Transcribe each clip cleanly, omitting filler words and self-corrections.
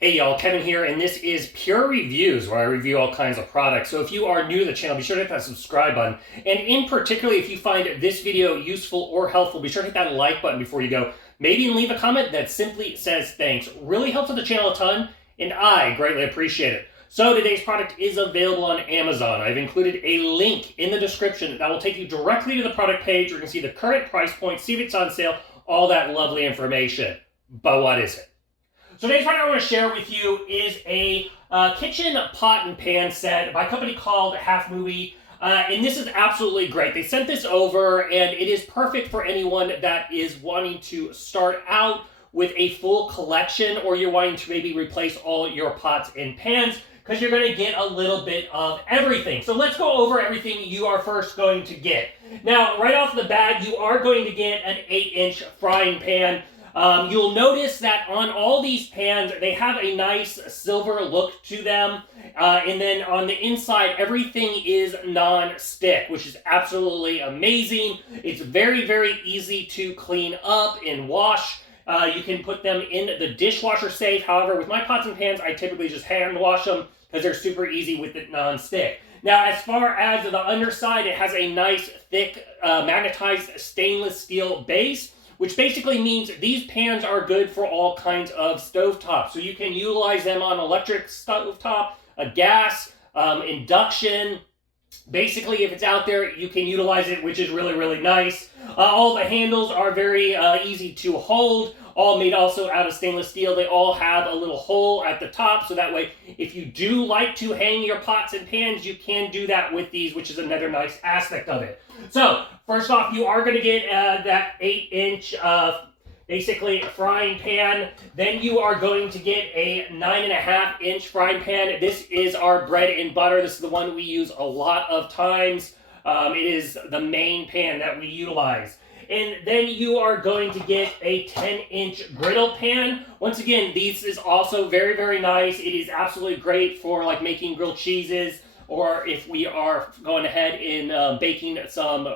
Hey y'all, Kevin here, and this is Pure Reviews, where I review all kinds of products. So if you are new to the channel, be sure to hit that subscribe button. And in particular, if you find this video useful or helpful, be sure to hit that like button before you go. Maybe leave a comment that simply says thanks. Really helps with the channel a ton, and I greatly appreciate it. So today's product is available on Amazon. I've included a link in the description that will take you directly to the product page where you can see the current price point, see if it's on sale, all that lovely information. But what is it? So today's product I want to share with you is a kitchen pot and pan set by a company called HAFMOOBEY. And this is absolutely great. They sent this over, and it is perfect for anyone that is wanting to start out with a full collection, or you're wanting to maybe replace all your pots and pans, because you're going to get a little bit of everything. So let's go over everything you are first going to get. Now, right off the bat, you are going to get an 8-inch frying pan. You'll notice that on all these pans, they have a nice silver look to them. And then on the inside, everything is non-stick, which is absolutely amazing. It's very, very easy to clean up and wash. You can put them in the dishwasher safe. However, with my pots and pans, I typically just hand wash them because they're super easy with the non-stick. Now, as far as the underside, it has a nice, thick, magnetized stainless steel base, which basically means these pans are good for all kinds of stovetops. So you can utilize them on electric stovetop, a gas, induction. Basically, if it's out there, you can utilize it, which is really, really nice. All the handles are very easy to hold, all made also out of stainless steel. They all have a little hole at the top, so that way, if you do like to hang your pots and pans, you can do that with these, which is another nice aspect of it. So, first off, you are going to get that 8-inch basically frying pan. Then you are going to get a 9.5-inch frying pan. This is our bread and butter. This is the one we use a lot of times. It is the main pan that we utilize. And then you are going to get a 10-inch griddle pan. Once again, this is also very, very nice. It is absolutely great for like making grilled cheeses, or if we are going ahead and baking some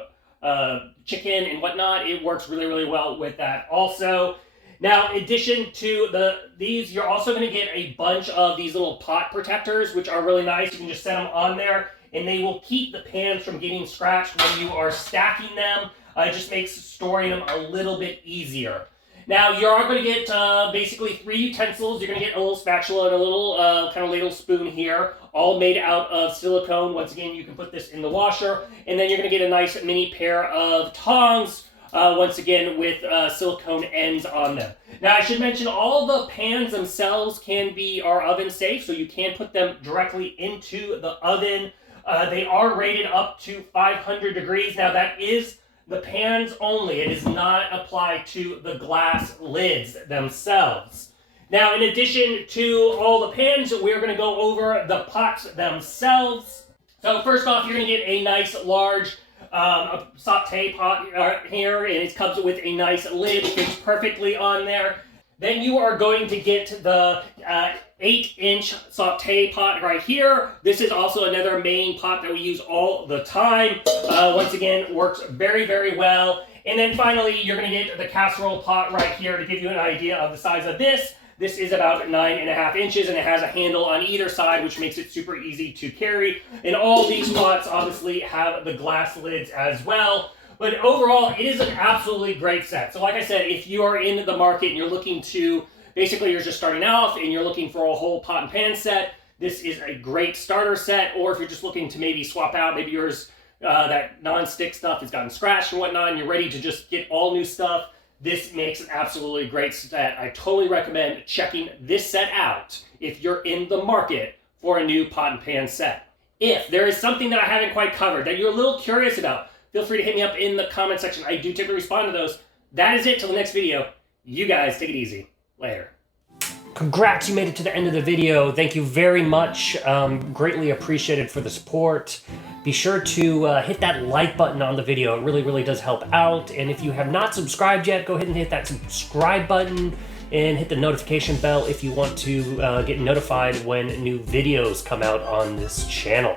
chicken and whatnot, it works really, really well with that also. Now, in addition to these, you're also going to get a bunch of these little pot protectors, which are really nice. You can just set them on there, and they will keep the pans from getting scratched when you are stacking them. It just makes storing them a little bit easier. Now, you are going to get basically 3 utensils. You're going to get a little spatula and a little kind of ladle spoon here, all made out of silicone. Once again, you can put this in the washer. And then you're going to get a nice mini pair of tongs, once again, with silicone ends on them. Now, I should mention all the pans themselves are oven safe, so you can put them directly into the oven. They are rated up to 500 degrees. Now, that is the pans only. It is not applied to the glass lids themselves. Now, in addition to all the pans, we're going to go over the pots themselves. So first off, you're going to get a nice large saute pot here, and it comes with a nice lid. It fits perfectly on there. Then you are going to get the 8-inch saute pot right here. This is also another main pot that we use all the time. Once again, works very, very well. And then finally, you're going to get the casserole pot right here to give you an idea of the size of this. This is about 9.5 inches, and it has a handle on either side, which makes it super easy to carry. And all these pots obviously have the glass lids as well. But overall, it is an absolutely great set. So like I said, if you are in the market and you're looking to, basically you're just starting out and you're looking for a whole pot and pan set, this is a great starter set. Or if you're just looking to maybe swap out, maybe yours, that non-stick stuff has gotten scratched and whatnot, and you're ready to just get all new stuff, this makes an absolutely great set. I totally recommend checking this set out if you're in the market for a new pot and pan set. If there is something that I haven't quite covered that you're a little curious about, feel free to hit me up in the comment section. I do typically respond to those. That is it till the next video. You guys take it easy. Later. Congrats, you made it to the end of the video. Thank you very much. Greatly appreciated for the support. Be sure to hit that like button on the video. It really, really does help out. And if you have not subscribed yet, go ahead and hit that subscribe button and hit the notification bell if you want to get notified when new videos come out on this channel.